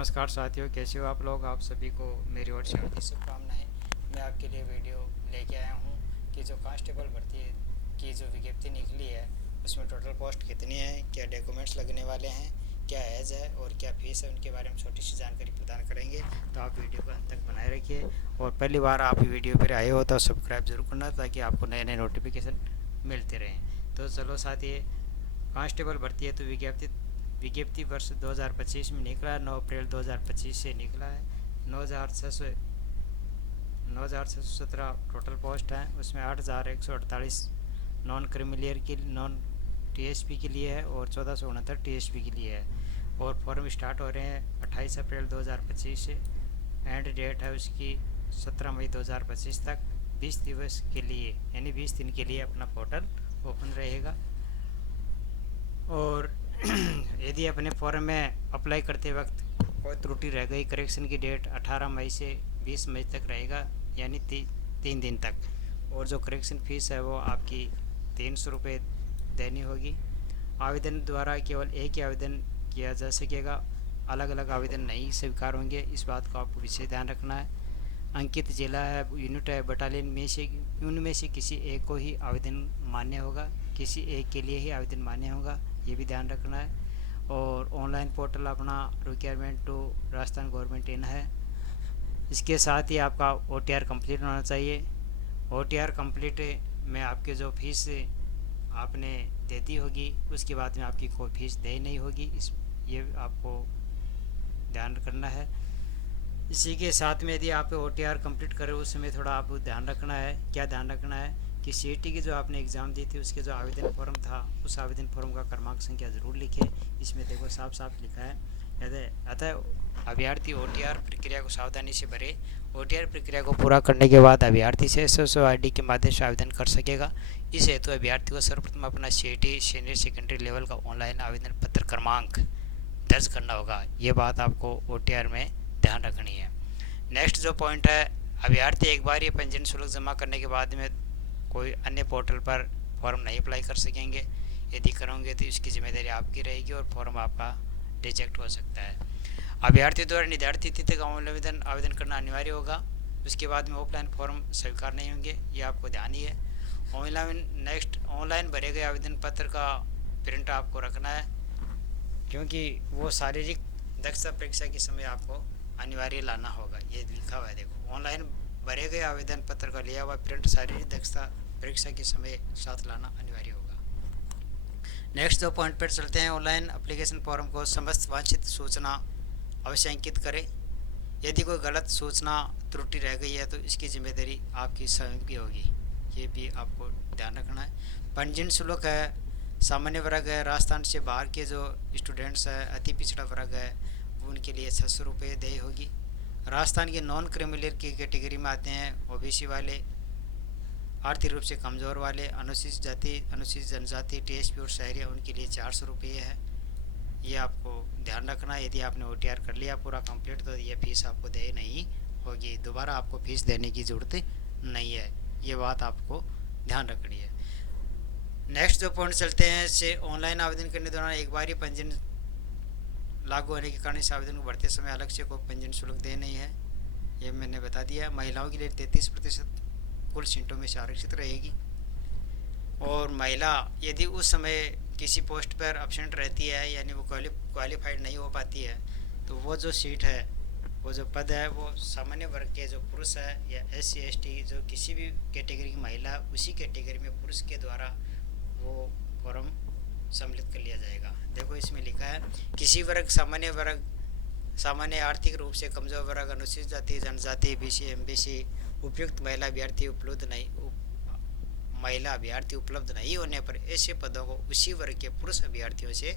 नमस्कार साथियों, कैसे हो आप लोग। आप सभी को मेरी ओर से हार्दिक शुभकामनाएं। मैं आपके लिए वीडियो लेके आया हूं कि जो कांस्टेबल भर्ती की जो विज्ञप्ति निकली है उसमें टोटल पोस्ट कितनी है, क्या डॉक्यूमेंट्स लगने वाले हैं, क्या एज है और क्या फीस है, उनके बारे में छोटी सी जानकारी प्रदान करेंगे। तो आप वीडियो को अंत तक बनाए रखिए और पहली बार आप वीडियो पर आए हो तो सब्सक्राइब जरूर करना ताकि आपको नए नए नोटिफिकेशन मिलते रहें। तो चलो साथी, कांस्टेबल भर्ती है तो विज्ञप्ति वर्ष 2025 में निकला है। 9 अप्रैल 2025 से निकला है। 9,617 टोटल पोस्ट हैं। उसमें 8,148 नॉन क्रिमिलियर की नॉन टीएसपी के लिए है और 1469 टीएसपी के लिए है। और फॉर्म स्टार्ट हो रहे हैं 28 अप्रैल 2025 से। एंड डेट है उसकी 17 मई 2025 तक। 20 दिवस के लिए यानी 20 दिन के लिए अपना पोर्टल ओपन रहेगा। और यदि अपने फॉर्म में अप्लाई करते वक्त कोई त्रुटि रह गई, करेक्शन की डेट 18 मई से 20 मई तक रहेगा, यानी 3 दिन तक। और जो करेक्शन फ़ीस है वो आपकी 300 रुपये देनी होगी। आवेदन द्वारा केवल एक ही आवेदन किया जा सकेगा, अलग अलग आवेदन नहीं स्वीकार होंगे। इस बात का आपको विशेष ध्यान रखना है। अंकित जिला है, यूनिट है, बटालियन में से उनमें से किसी एक को ही आवेदन मान्य होगा, किसी एक के लिए ही आवेदन मान्य होगा, ये भी ध्यान रखना है। और ऑनलाइन पोर्टल अपना requirement to Rajasthan government in है। इसके साथ ही आपका OTR कंप्लीट होना चाहिए। OTR कंप्लीट में आपके जो फीस आपने दे दी होगी उसके बाद में आपकी कोई फीस दे नहीं होगी, इस ये आपको ध्यान करना है। इसी के साथ में यदि आप OTR कंप्लीट करें उस समय थोड़ा आप ध्यान रखना है। क्या ध्यान रखना है कि CET की जो आपने एग्ज़ाम दी थी उसके जो आवेदन फॉर्म था उस आवेदन फॉर्म का क्रमांक संख्या ज़रूर लिखें। इसमें देखो साफ साफ लिखा है, अतः अभ्यर्थी OTR प्रक्रिया को सावधानी से भरे। OTR प्रक्रिया को पूरा करने के बाद अभ्यर्थी से SSO ID के माध्यम से आवेदन कर सकेगा। इस हेतु अभ्यर्थी को सर्वप्रथम अपना CET सीनियर सेकेंडरी लेवल का ऑनलाइन आवेदन पत्र क्रमांक दर्ज करना होगा। ये बात आपको OTR में ध्यान रखनी है। नेक्स्ट जो पॉइंट है, अभ्यर्थी एक बार ये पंजीयन शुल्क जमा करने के बाद में कोई अन्य पोर्टल पर फॉर्म नहीं अप्लाई कर सकेंगे। यदि करोगे तो इसकी जिम्मेदारी आपकी रहेगी और फॉर्म आपका रिजेक्ट हो सकता है। अभ्यर्थी द्वारा निर्धारित तिथि तक ऑनलाइन आवेदन करना अनिवार्य होगा। उसके बाद में ऑफलाइन फॉर्म स्वीकार नहीं होंगे, ये आपको ध्यान ही है। ऑनलाइन भरे गए आवेदन पत्र का प्रिंट आपको रखना है, क्योंकि वो शारीरिक दक्षता परीक्षा के समय आपको अनिवार्य लाना होगा। ये लिखा हुआ है, देखो, ऑनलाइन भरे गए आवेदन पत्र का लिया हुआ प्रिंट शारीरिक दक्षता परीक्षा के समय साथ लाना अनिवार्य होगा। नेक्स्ट दो पॉइंट पर चलते हैं। ऑनलाइन एप्लीकेशन फॉर्म को समस्त वांछित सूचना अवश्य अंकित करें। यदि कोई गलत सूचना त्रुटि रह गई है तो इसकी जिम्मेदारी आपकी स्वयं की होगी, ये भी आपको ध्यान रखना है। पंजीयन शुल्क है, सामान्य वर्ग है, राजस्थान से बाहर के जो स्टूडेंट्स है, अति पिछड़ा वर्ग है, उनके लिए 600 रुपये देय होगी। राजस्थान के नॉन क्रिमिलियर की कैटेगरी में आते हैं OBC वाले, आर्थिक रूप से कमज़ोर वाले, अनुसूचित जाति, अनुसूचित जनजाति, TSP और शहरी, उनके लिए 400 रुपये है। ये आपको ध्यान रखना है। यदि आपने OTR कर लिया पूरा कंप्लीट तो ये फीस आपको दे नहीं होगी, दोबारा आपको फीस देने की ज़रूरत नहीं है। ये बात आपको ध्यान रखनी है। नेक्स्ट जो पॉइंट चलते हैं से, ऑनलाइन आवेदन करने दौरान एक बार ही पंजीयन लागू होने के कारण इस आवेदन को भरते समय अलग से कोई पंजीयन शुल्क दे नहीं है, ये मैंने बता दिया। महिलाओं के लिए 33% कुल सीटों में से आरक्षित रहेगी। और महिला यदि उस समय किसी पोस्ट पर एब्सेंट रहती है यानी वो क्वालिफाइड नहीं हो पाती है तो वो जो सीट है, वो जो पद है, वो सामान्य वर्ग के जो पुरुष है या SC ST जो किसी भी कैटेगरी की महिला, उसी कैटेगरी में पुरुष के द्वारा वो फॉर्म सम्मिलित कर लिया जाएगा। देखो इसमें लिखा है, किसी वर्ग सामान्य आर्थिक रूप से कमजोर वर्ग, अनुसूचित जाति, जनजाति, BC MBC उपयुक्त महिला अभ्यर्थी उपलब्ध नहीं होने पर ऐसे पदों को उसी वर्ग के पुरुष अभ्यर्थियों से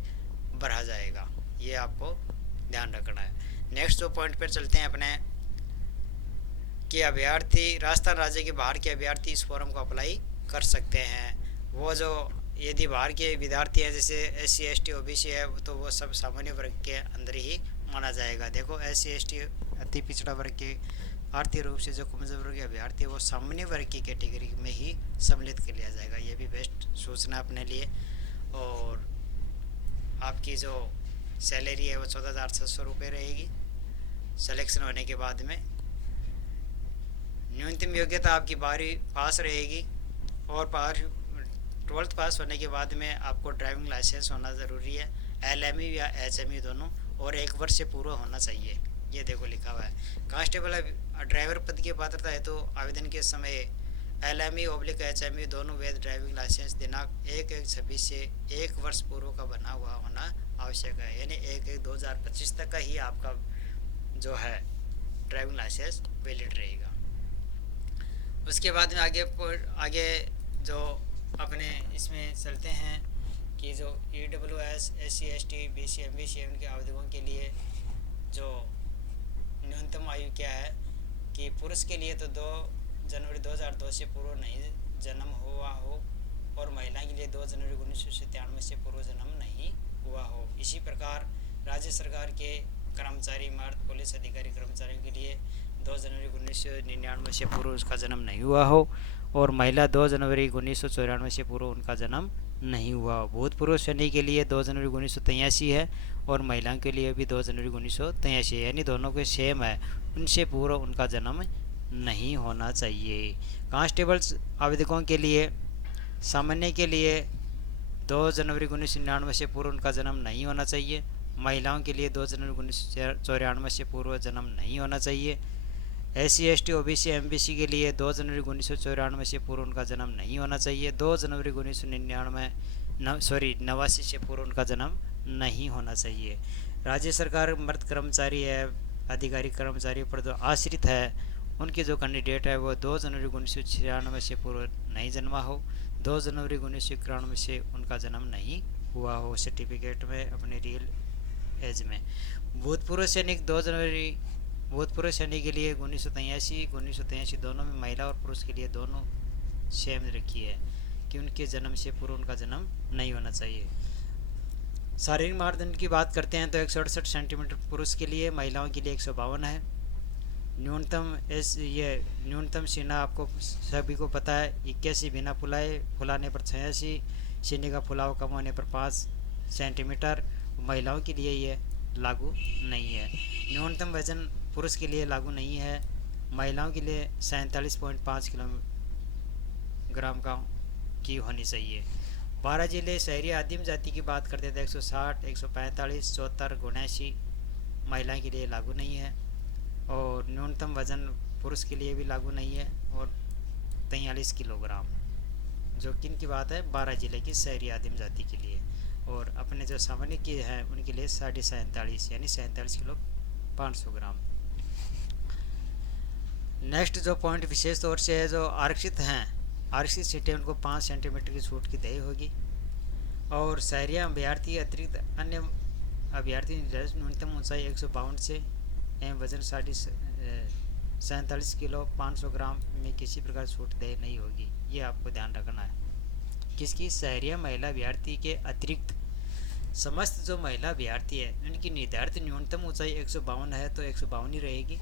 भरा जाएगा। ये आपको ध्यान रखना है। नेक्स्ट जो पॉइंट पर चलते हैं अपने, कि अभ्यर्थी राजस्थान राज्य के बाहर के अभ्यर्थी इस फॉर्म को अप्लाई कर सकते हैं। वो जो यदि बाहर के विद्यार्थी हैं जैसे SC ST OBC है तो वो सब सामान्य वर्ग के अंदर ही माना जाएगा। देखो SC ST अति पिछड़ा वर्ग के आर्थिक रूप से जो कमजोर वर्ग के अभ्यर्थी है वो सामान्य वर्ग की कैटेगरी में ही सम्मिलित कर लिया जाएगा। ये भी बेस्ट सूचना अपने लिए। और आपकी जो सैलरी है वो 14,600 रुपये रहेगी। सिलेक्शन होने के बाद में न्यूनतम योग्यता आपकी 12वीं पास रहेगी और 12th पास होने के बाद में आपको ड्राइविंग लाइसेंस होना ज़रूरी है, LME या HME दोनों, और 1 वर्ष से पूरा होना चाहिए। ये देखो लिखा हुआ है। कांस्टेबल ड्राइवर पद की पात्रता है तो आवेदन के समय LME/HME दोनों वैध ड्राइविंग लाइसेंस दिनांक 1/1/26 से 1 वर्ष पूर्व का बना हुआ होना आवश्यक है, यानी 1/1/2025 तक का ही आपका जो है ड्राइविंग लाइसेंस वैलिड रहेगा। उसके बाद में आगे जो अपने इसमें चलते हैं कि जो EWS, SC, ST, BC, MBC उनके आवेदकों के लिए जो न्यूनतम आयु क्या है कि पुरुष के लिए तो 2 जनवरी 2002 से पूर्व नहीं जन्म हुआ हो और महिला के लिए 2 जनवरी 1997 से पूर्व जन्म नहीं हुआ हो। इसी प्रकार राज्य सरकार के कर्मचारी मर्द पुलिस अधिकारी कर्मचारियों के लिए 2 जनवरी 1999 से पूर्व उसका जन्म नहीं हुआ हो और महिला 2 जनवरी 1994 से पूर्व उनका जन्म नहीं हुआ हो। भूतपूर्व सैनिक के लिए 2 जनवरी 1983 है और महिलाओं के लिए भी 2 जनवरी 1983 है, यानी दोनों के सेम है, उनसे पूर्व उनका जन्म नहीं होना चाहिए। कांस्टेबल आवेदकों के लिए सामान्य के लिए 2 जनवरी 1999 से पूर्व उनका जन्म नहीं होना चाहिए। महिलाओं के लिए 2 जनवरी 1994 से पूर्व जन्म नहीं होना चाहिए। SC, ST, OBC, MBC के लिए 2 जनवरी 1994 से पूर्व उनका जन्म नहीं होना चाहिए। 2 जनवरी 1989 से पूर्व उनका जन्म नहीं होना चाहिए। राज्य सरकार मर्द कर्मचारी है, अधिकारी कर्मचारी पर जो आश्रित है उनके जो कैंडिडेट है वो 2 जनवरी 1996 से पूर्व नहीं जन्मा हो, 2 जनवरी 1991 से उनका जन्म नहीं हुआ हो सर्टिफिकेट में अपने रियल एज में। भूतपूर्व सैनिक भूतपूर्व सैनिक के लिए 1983 दोनों में महिला और पुरुष के लिए दोनों सेम रखी है कि उनके जन्म से पूर्व उनका जन्म नहीं होना चाहिए। शारीरिक मानदंड की बात करते हैं तो 168 सेंटीमीटर पुरुष के लिए, महिलाओं के लिए 152 है। न्यूनतम सीना आपको सभी को पता है 81 बिना फुलाने पर 86, सीने का फुलाव कम होने पर 5 सेंटीमीटर। महिलाओं के लिए ये लागू नहीं है। न्यूनतम वजन पुरुष के लिए लागू नहीं है, महिलाओं के लिए 47.5 किलोग्राम की होनी चाहिए। 12 जिले शहरी आदिम जाति की बात करते थे 160, 145, 74, 79 महिलाओं के लिए लागू नहीं है और न्यूनतम वजन पुरुष के लिए भी लागू नहीं है और 43 किलोग्राम, जो किन की बात है 12 जिले की शहरी आदिम जाति के लिए, और अपने जो सामान्य के हैं उनके लिए 47.5 यानी 47 किलो 500 ग्राम। नेक्स्ट जो पॉइंट विशेष तौर से है जो आरक्षित हैं, आरक्षित सीटें उनको 5 सेंटीमीटर की छूट की देय होगी और शहरी अभ्यर्थी अतिरिक्त अन्य अभ्यर्थी न्यूनतम ऊंचाई 152 से एवं वजन 47 किलो 500 ग्राम में किसी प्रकार छूट देय नहीं होगी। ये आपको ध्यान रखना है। किसकी? शहरी महिला अभ्यर्थी के अतिरिक्त समस्त जो महिला अभ्यर्थी है उनकी निर्धारित न्यूनतम ऊंचाई 152 है तो 152 ही रहेगी,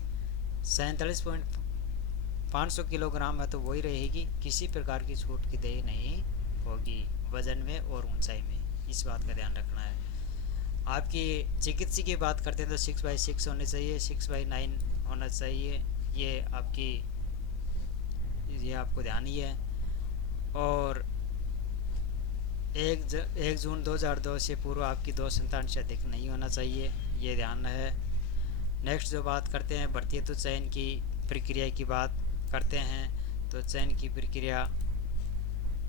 47.500 किलोग्राम है तो वही रहेगी, किसी प्रकार की छूट की देय नहीं होगी वजन में और ऊंचाई में, इस बात का ध्यान रखना है। आपकी चिकित्सा की बात करते हैं तो 6/6 होने चाहिए, 6/9 होना चाहिए, ये आपको ध्यान ही है। और 1 जून 2002 से पूर्व आपकी 2 संतान से अधिक नहीं होना चाहिए, ये ध्यान है। नेक्स्ट जो बात करते हैं भर्ती हेतु चयन की प्रक्रिया की बात करते हैं तो चयन की प्रक्रिया